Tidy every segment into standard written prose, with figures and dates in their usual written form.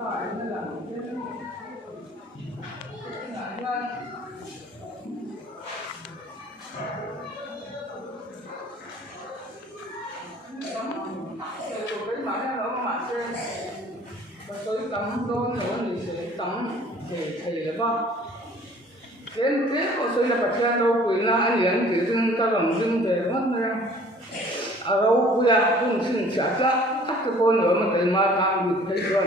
Tôi tắm đôi nữa thì sẽ tắm thì là bao đến của tôi là bạch ra đâu quỷ na anh liền thì dưng ta làm dưng về mất nữa ở đâu cũng là cũng xin trả giá các cái con nữa mà cái mà tham bị thấy rồi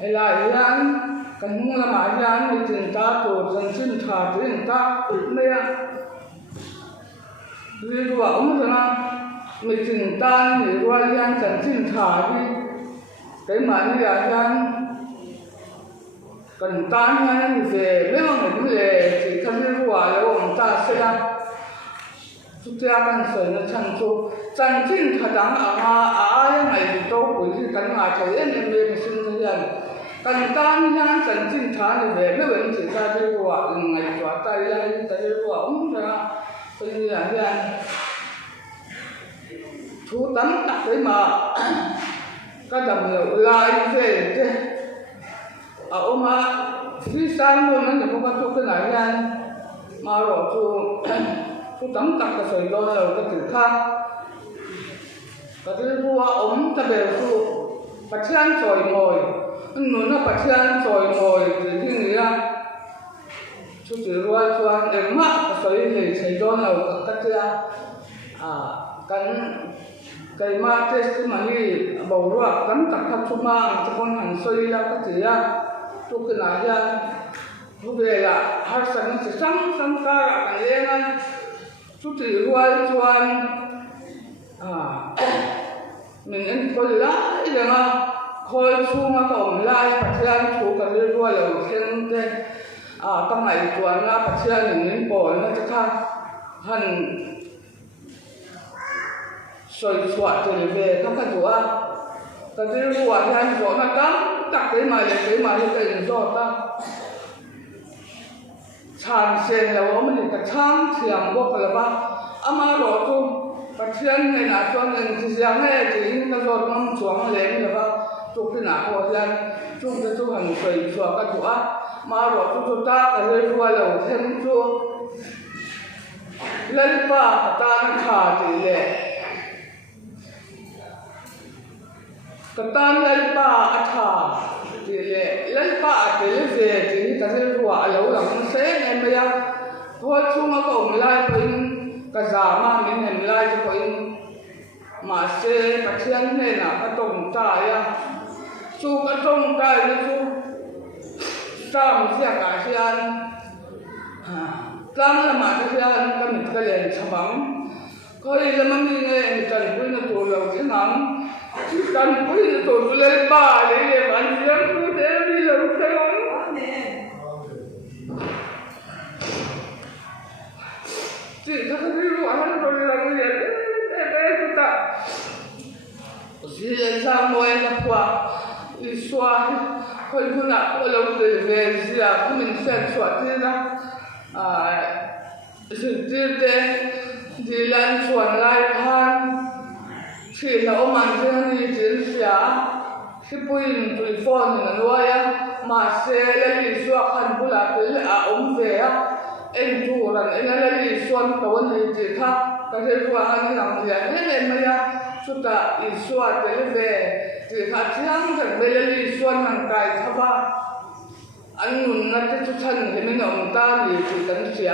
hay là yên cần muốn là mà yên thì chúng ta tổ dân xin thả thì chúng ta mấy vì đồ ông rồi mà mình chúng ta thì đồ yên dân xin thả đi cái mà như là yên cần tan nha về mấy ông này cũng về thì thân như quả là ông ta sẽ làm chúng ta cần sửa nó chẳng cho chẳng chính thật đáng ai này thì tôi cũng chỉ cần ngài thấy em về mình xin thấy rằng cần tan nha chẳng chính thà thì về mấy bệnh chỉ ta đi quả ngày quả tay ra ta đi quả ông ra tôi như là như anh thu tắm đặt đấy mà các đồng nghiệp lại về thế ông mà khi sang luôn nó cũng có chút cái này nha mà rồi chú tắm tặc cái sợi đôi rồi cái thứ khác cái thứ vua ống ta về chú bạch chân rồi ngồi nó bạch chân rồi ngồi thì cái gì á chú chỉ qua cho em mắt cái sợi đôi rồi cái thứ cái mà thế mà đi bầu ruột tắm tặc khắp chú mang cho con hàng xây ra cái thứ á chú cái này ra chú về là hai sáng sẽ sáng ca cái lên anh chú chỉ qua cho anh mình ăn coi lại rồi mà coi chú mà còn lại bắt chân chú cái lên qua là xem thế trong này cho anh bắt chân mình bỏ nó cho tha hành soi soạt thì về các cái chỗ cái lên qua thì anh chỗ nó cắm đặt cái mà cái do ta chán sen là mình ta chán thiam bốc là ba ama rồi tu bát thiên này là cho nên chỉ riêng này chỉ những cái rồi nó chuang lên là ba tu cái nào có riêng tu cái tu hành soi soạt cái chỗ mà rồi tu ta cái lên qua là thêm tu lên ba ta nó khá thì lệ cái tan lên ba thà thì lấy ba thì lấy về thì ta sẽ rửa lâu lắm sẽ em bây giờ thôi chung nó cũng lại phải cái giá mà mình làm lại cho phải mà sẽ cái chuyện này là cái tổng tài chú cái tổng tài thì chú tam sẽ cả sẽ ăn tam là mà sẽ ăn cái mình cái liền chấm bóng coi là mà mình nghe trần quý nó tụi lâu thế nào trần quý nó tụi lên ba để bạn riêng cứ thế đi lâu thế không chỉ thật sự là hắn rồi là người để chúng ta chỉ là sao mọi người qua đi xóa coi như là lâu về gì à mình sẽ xóa thế đó sự thế đi lên chuẩn lại han chỉ là ông anh trên đi chiến sĩ khi pin telephone là nuôi mà xe lấy xóa khăn bula tới ông về em chú rằng em lấy xuân tàu này chỉ thắc cái gì qua anh làm gì hết em bây giờ chúng ta đi xóa tới về chỉ thắc chẳng cần bây giờ đi xuân hàng cài thắp anh muốn nói cho thân thì mình ông ta thì chỉ cần xia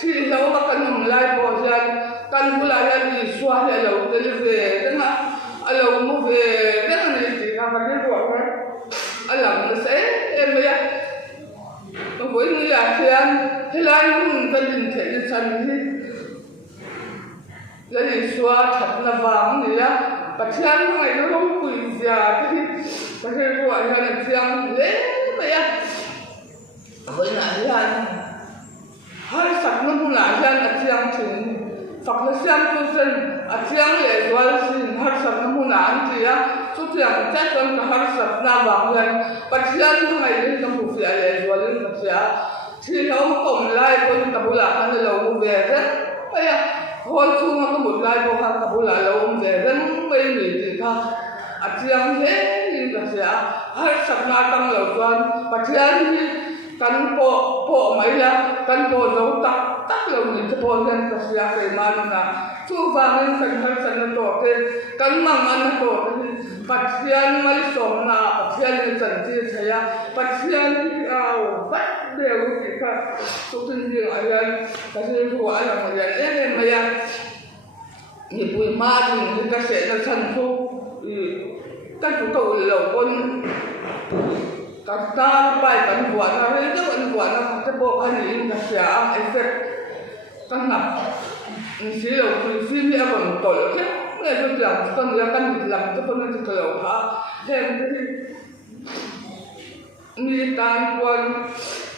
chỉ lâu mà cần mình lại bỏ ra cần bula ra đi xóa thì lâu tới về thế nào lâu mua về rất là này chỉ làm cái gì của anh làm nó sẽ em bây giờ với người là thì anh thế là anh cũng cần nhìn thấy cái chân gì là đi xóa thật là vàng gì á và chân này nó không quỳ già thì cái gì của anh là chân lẽ vậy á với lại anh hai sạch nó cũng là chân là chân chừng Phật là xem tôi xin tiếng lệ rồi xin hai sạch nó cũng là anh chị á chút tiếng chắc chắn là hai sạch là vàng lên và chân này lên trong cuộc sống lệ rồi lên cuộc sống thì nó cũng lại con tập là anh lâu về thế bây giờ hồi chung nó có một lại bộ hàng tập là lâu về thế bây giờ thì ta tiếng thế in ka sia har sabna tang lo chuan pathian hi kan po mai la kan po zo tak lo ni te po hian ka sia ke man na chu wangin kan har san na to te kan mang an to pathian mai som na pathian ni chan chi thaya pathian au pat deu ki ka tu tin ding ayan ka se ru ala ma ya e ma ya ni pui ma ni ka se na san thu ka chu to lo kon ka ta pai kan bua na he to an bua na ka po kan ni ka sia effect kan na ni si lo ku si mi a bon to ke ne to lang kan ya kan lang to ko na to lo ha he mi tan quan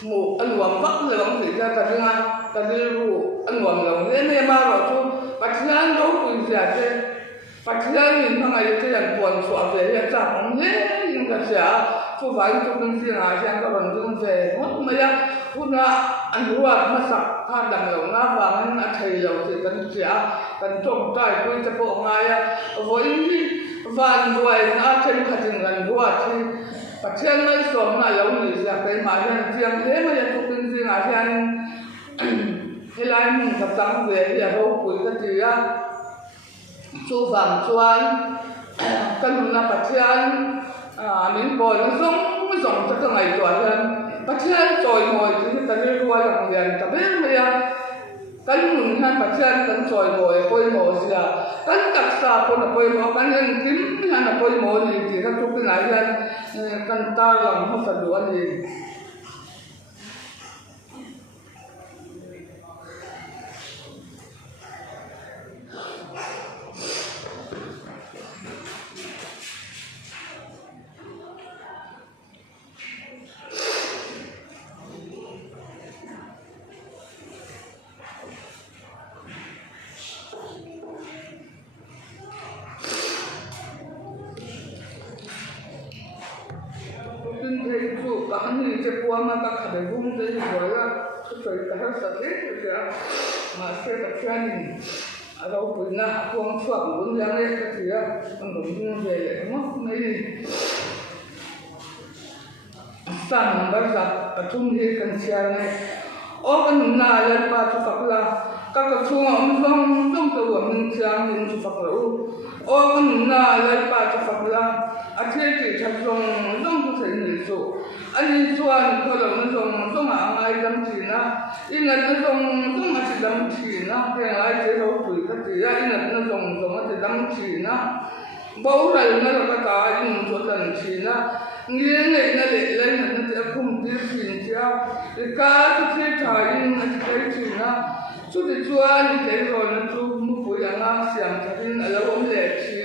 mu an wam bắc lewang si ja ka dinga ka diru an wam lo ne ma ro chu pathian lo ku ja te pathian ni ma ngai te yan pon so ave ya cha ong ne yin ka sia chu vai chu kun si nga siang ka ron dung ve mo ma ya kuna an ruat ma sak ha dang lo na wa ngan a thai lo te kan sia kan tong tai ku te po nga ya voi ni van ruai na chen khatin ran ruat thi pathian mai som na lo ni sia pe ma yan chiang he ma ya chu kun si nga siang helai mun ka tang ve ya ro pui ka ti ya chu vang chuan kan na pathian min poi song song ta ka ngai to han pathian choi moi ti ta ri ruwa lang lian ta be me ya kan mun han pathian kan choi moi poi mo sia kan tak sa ko na poi mo kan hen tim han na poi mo ni ti ka chu ka ngai han kan ta lang ho sa du an ni ni je puang na ka khade bum te boy la chu choi ta har sa te ya ma se ta khian ni a ro pu na puang chuak bun yang le ka ti ya ang bum ni je le mo mai ni san number sa patum he kan sia ne o kan na la pa chu pak la ka ka chu om dong to wa min chiang ni chu pak la o kan na la pa chu pak la a the ti cha dong tu se ni chu anh chuan ko lo na song a ngai lam chi na inat na song a chi lam chi na ke ngai che ro pui ka ti ya inat na song a chi lam chi na bo rai na lo ka ta in so tan chi na ngie nei na le le na te khum ti chin chia ka tu che tha in na chi chi na chu ti chuan ni te ro na chu mu pu ya na siam tharin a lo om le chi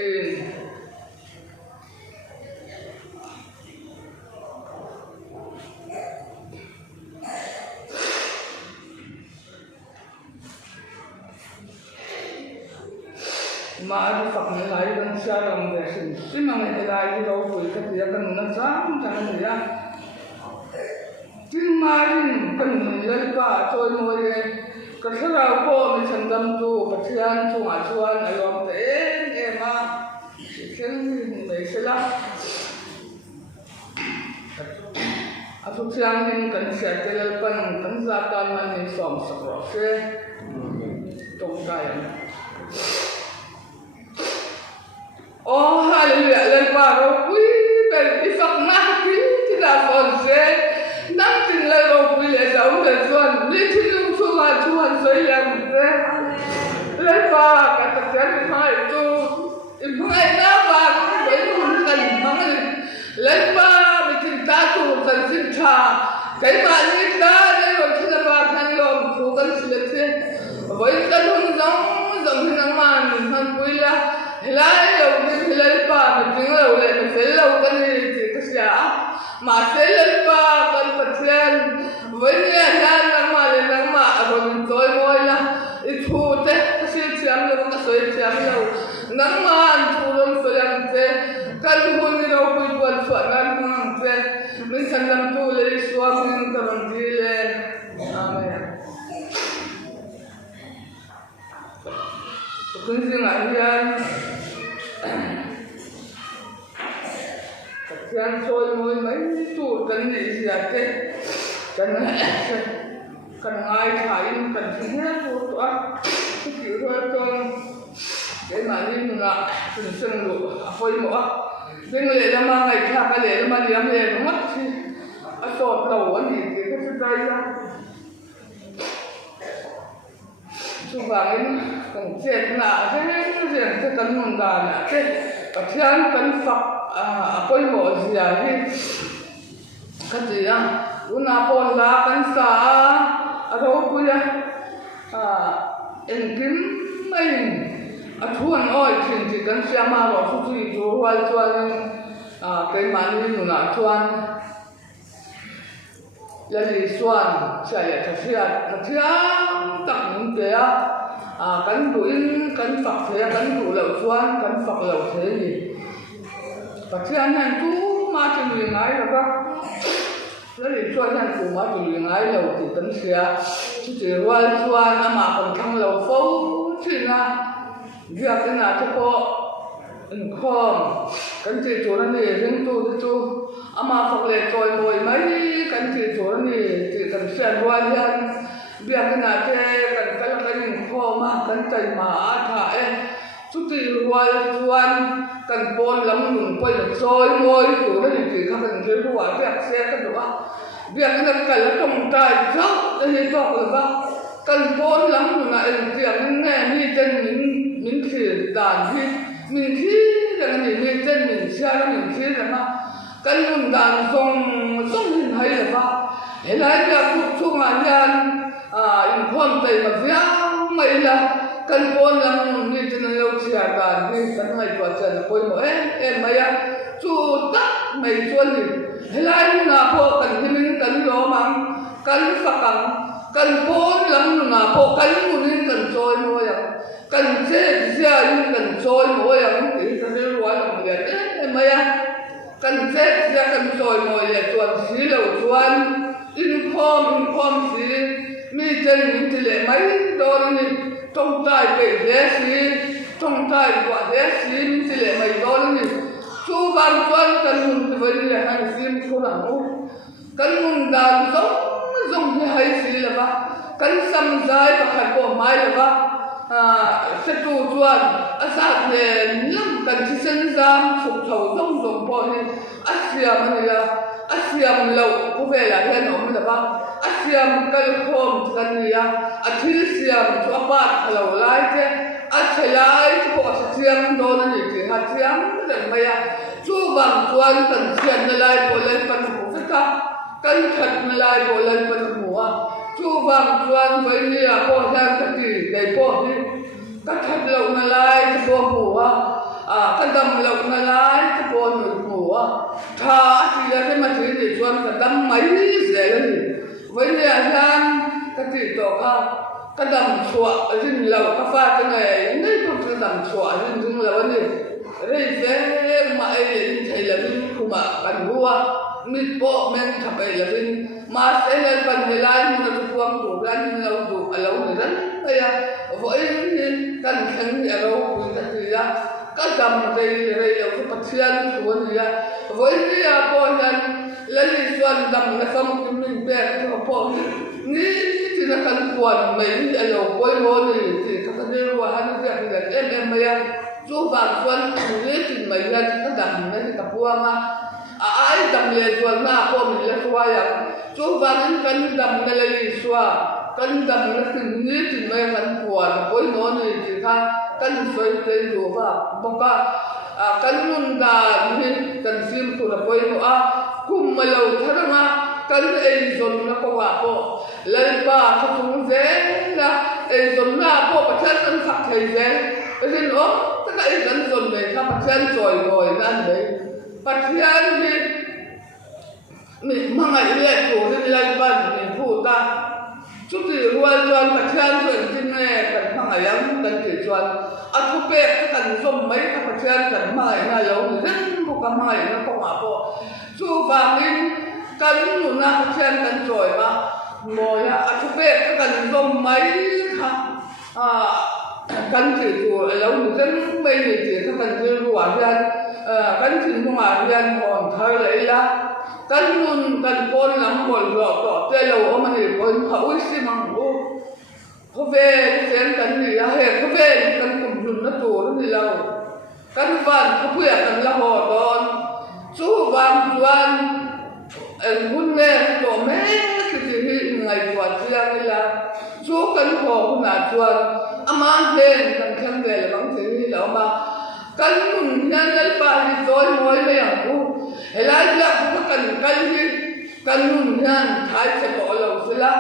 mà đi phật này lại đang xa lòng về sinh chứ mà ngày lại đi đâu với cái gì cần nó dám chẳng gì á chứ mà đi cần lấy cả thôi mọi cái thứ nào có mình thành tâm tu cái thiên tu ngã chuan ai làm thế em mà chỉ khiến mình sẽ làm à thực ra mình cần sẽ cái là cần gia tăng mình sống sạch rồi trong cái oh haleluya lên ba ro pui ben đi phật na pui thì là còn sẽ nắm tin lên ro pui để sống để xuân đi thì luôn xuân xây làm thế lên ba cả tất cả những hai tu hai na ba với luôn cần mang lên ba bị tin ta tu cần tin cha cái mà như ta để rồi thì là ba thành lòng tu cần sự thế với cần hôn giống như năng man thân pui là lại lâu thì lại ba mình tiếng lâu lại mình phải lâu cái gì thì cái gì mà sẽ lên ba cần phát triển với nhà nhà năng mà rồi mình tôi ngồi là ít thu thế cái gì chém lâu cái sợi chém lâu năng mà thu luôn phải làm thế cần hôn đi đâu cũng quan soạn năng thế mình thành làm tu lấy xóa mình cái bằng gì lên amen cái gì ngại nhiên thian soi moi mai tu kan ni sia te kan ngai thai kan thia tu a ki ro ton cái mà đi là từng sân đủ phơi mỏ cái người làm mà ngày khác cái lệ mà đi làm lệ nó mất thì ở sọt đầu anh thì cái tay ra chú vàng còn chết là cái gì cái cắn mông gà là cái ở thiên cắn phật phơi mỏ gì à cái gì à lúc nào bọn lá cắn xả ở đâu bây giờ em kiếm mình thuần oi thì kan siama ro su tu ju wal chuan cái mani nu na chuan la li suan cha ya cha sia tak nun te kan du in kan fak the kan du lo chuan kan fak lo the ni pathian han tu ma chu li ngai lo ka la li chuan han tu ma chu li ngai lo ti kan sia chu ti wal chuan ama kan thang lo fo chi na việc cái nào cho cô không cần chỉ chỗ này riêng tu ama phật lệ trôi mồi mấy cần chỉ chỗ này chỉ cần xem qua nhân việc cái nào thế cần cái là cái nhìn kho mà cần chạy mà thải chút thì quan cần bôn lắm đừng quay được trôi mồi chỗ này chỉ không cần chơi của việc xe cái đó việc cái này cần là trồng tài dốc để cho người ta cần bôn lắm đừng lại tiếng nghe như chân mình khi đàn khi mình khi rằng mình chân mình xe mình khi rằng cái luôn đàn song hình hay là ba hiện nay là cuộc chung anh nhân con tay mà viết mấy là cần con làm như thế này lâu xe đàn khi cái này quả chân coi mà em mấy chú tắt mấy chuan thì hiện nay là po cần thì mình cần lo bằng cần phật cần con làm là po cần mình cần trôi thôi cần chế ra nhưng cần trôi mỗi lần thì ta sẽ nói là người đấy mà cần chế ra cần trôi mỗi lần chuẩn xí đầu chuẩn in com xí mi chân những cái lệ mấy đó này trong tay cái vé xí trong tay quả vé xí những cái lệ mấy đó này chú văn chuẩn cần muốn cái vấn đề hàng xí không làm đâu cần muốn đàn giống như hay xí là ba cần xăm dài và khai cổ mai là ba sẽ tu chuan sát nè lắm cần chỉ sinh ra phục thầu giống bỏ đi asiam này là asiam lâu có vẻ là hiện ông là ba asiam cái hôm cần gì asiam cho bạn lâu lại chứ lại cho asiam đó là gì thì asiam là mấy chú bằng chuan cần xiên lại bỏ lên phần hủ tất cả cần thật lại bỏ lên phần hủ chú vàng chuan với như là po sang cái gì để po đi các thật lộng mà lại cái po mùa cái đầm lộng mà lại cái po mùa thà thì là cái mà chỉ để chuan cái đầm mấy rẻ cái gì với như là sang cái gì tổ cái đầm chùa rừng lầu cái pha cái này ngay trong cái đầm chùa rừng lầu cái gì đây dễ mà ai thấy là rừng không mà cần mua mít bộ men thập ấy là rừng mà sẽ lên phần người lai nhưng mà tôi quăng của gan lâu đủ lâu người rất bây giờ với cần khăn nhà đâu người ta thì ra các dầm đây là cái bát thiên xuống gì ra với cái po nhân lấy xuân dầm là xong cái mình bẹt cho po nghĩ thì là cần quần mấy ở đầu quay ngô thì các cái điều hòa hắn sẽ là em bây giờ chú vàng xuân nghĩ thì mấy lần các dầm này thì tập buông ai dầm liền xuân na po mình là xoay chú vàng cần đầm cái lấy xóa cần đầm nó từng nghĩ thì mấy cần quần quay ngô này thì ta cần xoay tên đồ vào bông ca cần luôn là như cần sim của là quay ngô cùng mà lâu thế mà cần ấy dồn nó có vào bộ lên ba không dễ là ấy dồn na bộ bạch chân cần phạt thầy dễ cái gì nữa tất cả ấy cần dồn về tháp bạch chân rồi ngồi ra đấy bạch chân thì mình mang ngày lệ của nên lên ba mình phụ ta chút thì luôn cho bạch chân rồi trên này cần mang ngày lắm cần chỉ chuẩn thu bê cần dùng mấy các bạch chân cần mang ngày lâu thì rất một cái ngày nó có vào bộ chú vàng in cần luôn na bạch chân cần rồi mà ngồi thu bê cần dùng mấy cần chỉ của lâu thì rất mấy người chỉ cần chỉ của kan tin nung a rian hon thar leila kan nun kan pon lam bol ro to te lo omani pon phaui simang u khove sen kan ni a he khove kan kum nun na tur ni lo kan van khuya kan la ho don chu wang chuan en hun me to me ki hi ngai kwa chiang ni la chu kan ho na chuan aman den kan khang de la bang che ni lo ma kan nun nan dal pa ni toy moi me ang ku helai la ku kan hi kan nun nan thai se to lo sila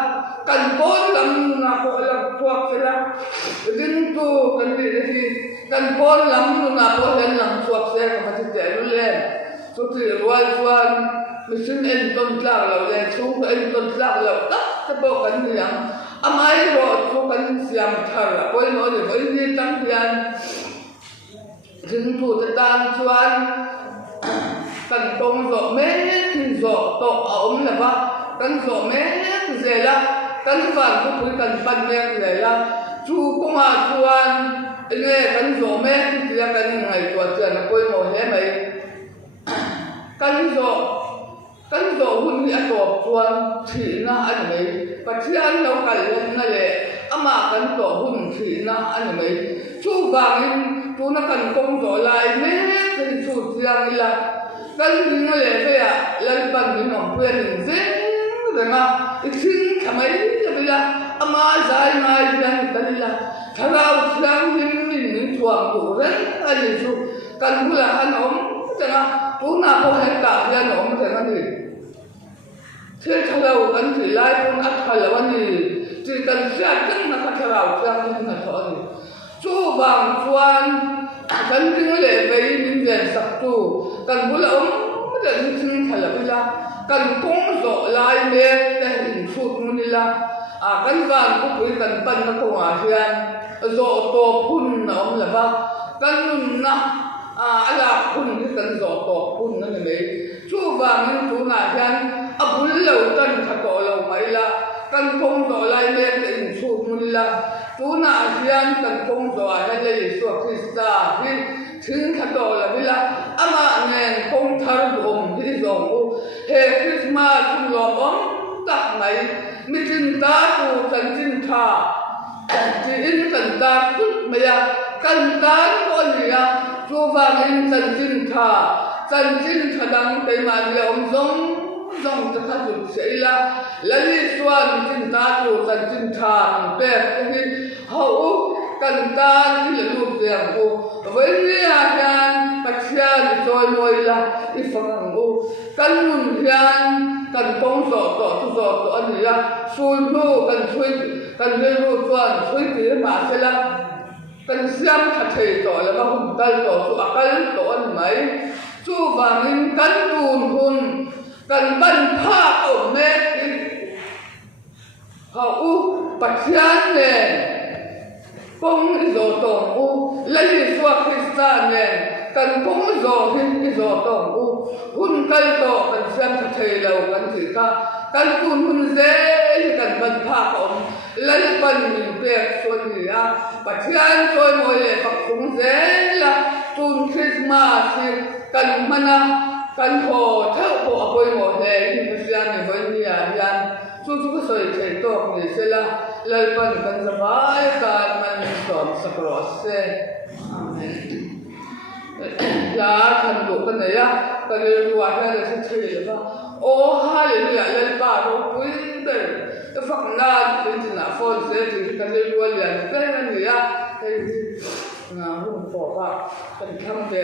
kan bon lam na ko lam tuak sila din tu kan ni hi kan bon lam na ko lam tuak se ka ma te lu le tu ti rual chuan misin en ton tlak lo le chu en ton tlak lo ta ta bo kan ni yang amai ro chu kan siam thar la poi no de voi ni tang hian rừng thu ta tan chuan kan tong zo me tin zo to om la ba kan zo me ze la kan van ku pui kan pan me ze la chu ko ma chuan nge kan zo me ti ya kan ngai to chuan poi mo he mai kan zo hun ni a to chuan thi na an mai pathian lo kal na le ama kan to hun thi na an mai chu bangin tu na kan kong zo lai me kan chu chiang ila kan ding le fe ya lan pan ni nom puen ni ze de ma isin kamai ya bila ama zai mai dan dalila tharau chiang ni ni chuang ku ren ani chu kan bula han om tena tu na ko he ka ya nom tena ni thế tharau kan thi lai pun at halawani ti kan sia kan na ka tharau chiang ni na tho ni chu bang chuan kan ding le vei min den sak tu kan bula om da tin thala bila kan kong zo lai me te in phut mun la kan van ku pui kan pan na ko a hian zo to phun na om la ba kan nun na ala phun ni kan zo to phun na ne chu wang ni tu na hian a bul lo kan tha ko lo mai la kan kong zo lai me te in phut mun la tu na hian kan kong zo a ha le Yesu Krista hi thing kha to la bila ama nen kong thar dom hi zo u he Christmas lo om tak mai mi tin ta tu kan tin tha ti in kan ta put me ya kan ta ko ni ya chu va in kan tin tha dang te ma le om zong ta kha tu sei la li suan tin ta tu kan tin tha pe hi hau kan ta ni le lu tiang ku với nia hian pathian choi moi la I phang u kan nun hian kan kong zo to ani la sul nu kan chui kan le ru chuan chui ti ma se la kan siam kha thei to la ba hum tal to chu akal to an mai chu wangin kan tun hun kan ban pha o me ha u pathian ne kong zo tong u la Yesu Krista ne kan kong zo hin zo tong u hun kal to kan siam tha thei lo kan thi ka kan kun hun ze kan ban pha om lan ban ni pe son ni a pathian choi moi le pak kong ze la tun Christmas kan mana kan ho thau po apoi mo he ni pathian ni voi ni a yan chu ko soi thei to ni se la lalpan kan samai kan man som sa cross se amen la kan do kan ya kan lu wa ha le thei ba o hallelujah lalpa ro pui de phak na tin na fol se ti kan lu wa lian te na ni ya na hu po ba kan tham de